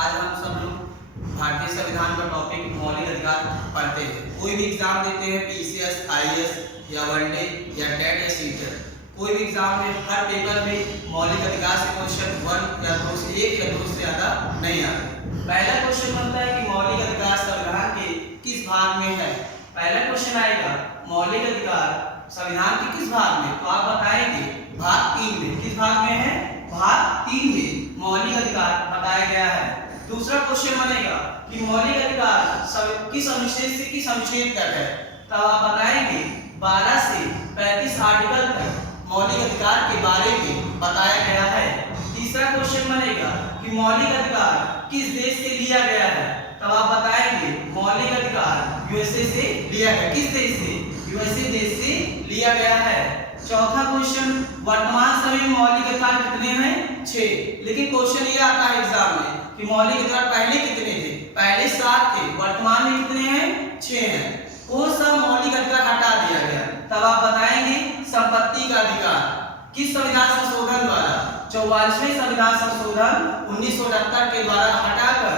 आज हम सब लोग भारतीय संविधान का टॉपिक मौलिक अधिकार पढ़ते हैं। कोई भी एग्जाम देते हैं, पीसीएस, आईएएस या वनडे या टेट या सीटेट, कोई भी एग्जाम में हर पेपर में मौलिक अधिकार से क्वेश्चन 1 या 2 से 1 या 2 से ज़्यादा नहीं आते। पहला क्वेश्चन बनता है कि मौलिक अधिकार संविधान के किस भाग में है। पहला क्वेश्चन आएगा मौलिक अधिकार संविधान के किस भाग में, तो आप बताएंगे भाग 3 में। किस भाग में है? भाग 3 में मौलिक अधिकार बताया गया है। दूसरा क्वेश्चन बनेगा कि मौलिक अधिकार किस अनुच्छेद से किस अनुच्छेद तक है, तो आप बताएंगे 12 से 35 आर्टिकल तक मौलिक अधिकार के बारे में बताया गया है। तीसरा क्वेश्चन बनेगा कि मौलिक अधिकार किस देश से लिया गया है, तब आप बताएंगे मौलिक अधिकार यूएसए से लिया गया। किस देश से? यूएसए देश से लिया गया है। चौथा क्वेश्चन, वर्तमान समय में मौलिक अधिकार कितने हैं? 6। लेकिन क्वेश्चन ये आता है एग्जाम में कि मौलिक अधिकार पहले कितने थे? पहले 7 थे, वर्तमान में कितने हैं? 6 हैं। कौन सा मौलिक अधिकार हटा दिया गया, तब आप बताएंगे संपत्ति का अधिकार। किस संविधान संशोधन द्वारा? 44वें संविधान संशोधन 1978 के द्वारा हटाकर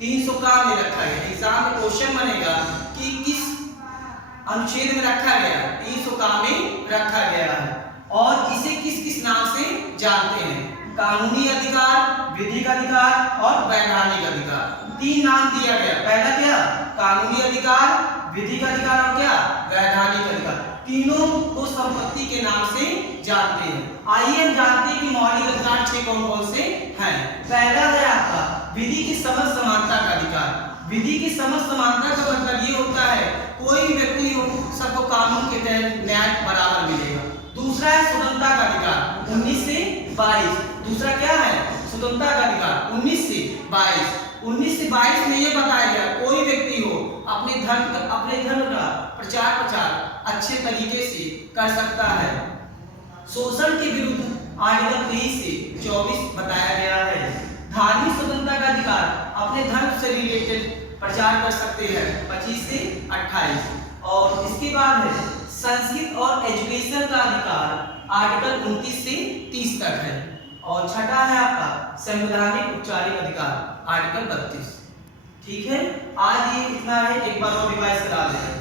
300 का में रखा गया। एग्जाम में क्वेश्चन बनेगा कि किस अनुच्छेद में रखा गया? 300 का में रखा गया है। और इसे किस किस नाम से जानते हैं? कानूनी अधिकार, विधिक अधिकार और वैधानिक अधिकार। 3 नाम दिया गया। पहला क्या? कानूनी अधिकार, विधिक अधिकार और क्या? वैधानिक अधिकार। तीनों को संपत्ति के नाम से जानते हैं। आइए हम जानते हैं कि मौलिक अधिकार 6 कौन कौन से हैं। पहला है आपका विधि की समस्त समानता का अधिकार। विधि की समस्त समानता का मतलब ये होता है कोई भी व्यक्ति हो सबको कानून के तहत न्याय बराबर मिलेगा। दूसरा है स्वतंत्रता का अधिकार 19 से 22। दूसरा क्या है? स्वतंत्रता का अधिकार 19 से 22। 19 से 22 में ये बताया गया कोई व्यक्ति हो अपने धर्म का प्रचार अच्छे तरीके से कर सकता है। शोषण के विरुद्ध आर्टिकल 23 से 24 बताया गया है। धार्मिक स्वतंत्रता का अधिकार, अपने धर्म से रिलेटेड प्रचार कर सकते हैं 25 से 28। और इसके बाद है संस्कृत और एजुकेशन का अधिकार आर्टिकल 29 से 30 तक है। और छठा है आपका संवैधानिक औपचारिक अधिकार आर्टिकल 32। ठीक है, आज ये इतना है, एक बार और रिवाइज करा दें।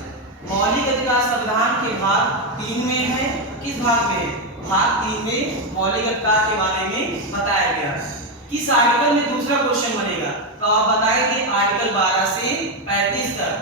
मौलिक अधिकार संविधान के भाग 3 में है। किस भाग में? भाग 3 में मौलिक अधिकार के बारे में बताया गया। किस आर्टिकल में? दूसरा क्वेश्चन बनेगा, तो आप बताएंगे आर्टिकल 12 से 35 तक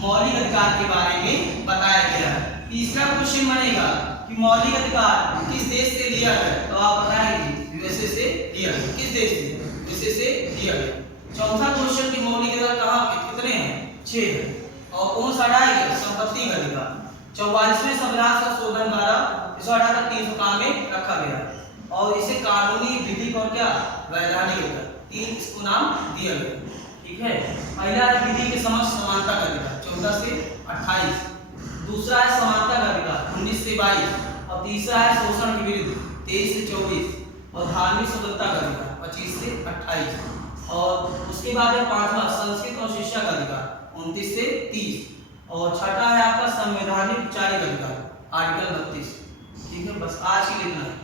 मौलिक अधिकार के बारे में बताया गया है। तीसरा क्वेश्चन बनेगा कि मौलिक अधिकार किस देश से लिया गया, तो आप बताएंगे यूएसए से लिया गया। किस देश से? यूएसए से लिया गया। चौथा क्वेश्चन कि मौलिक अधिकार कहाँ पे कितने हैं? 6 है। और कौन सा हटाएगा? संपत्ति का अधिकार। 44वें संविधान संशोधन द्वारा इसे हटाकर 300 का में रखा गया। और इसे कानूनी, विधिक और क्या? वैधानिक अधिकार 3 इसको नाम दिया गया। ठीक है, पहला है विधि के समक्ष समानता का अधिकार 14 से 28। दूसरा है समानता का अधिकार 19 से 22। और तीसरा है शोषण के विरुद्ध 23 से 24। और धार्मिक स्वतंत्रता का अधिकार 25 से 28। और उसके बाद है पांचवा संस्कृत और शिक्षा का अधिकार 29 से 30। और छठा है आपका संवैधानिक औपचारिक अधिकार आर्टिकल 32। ठीक है, बस आज के लिए इतना है।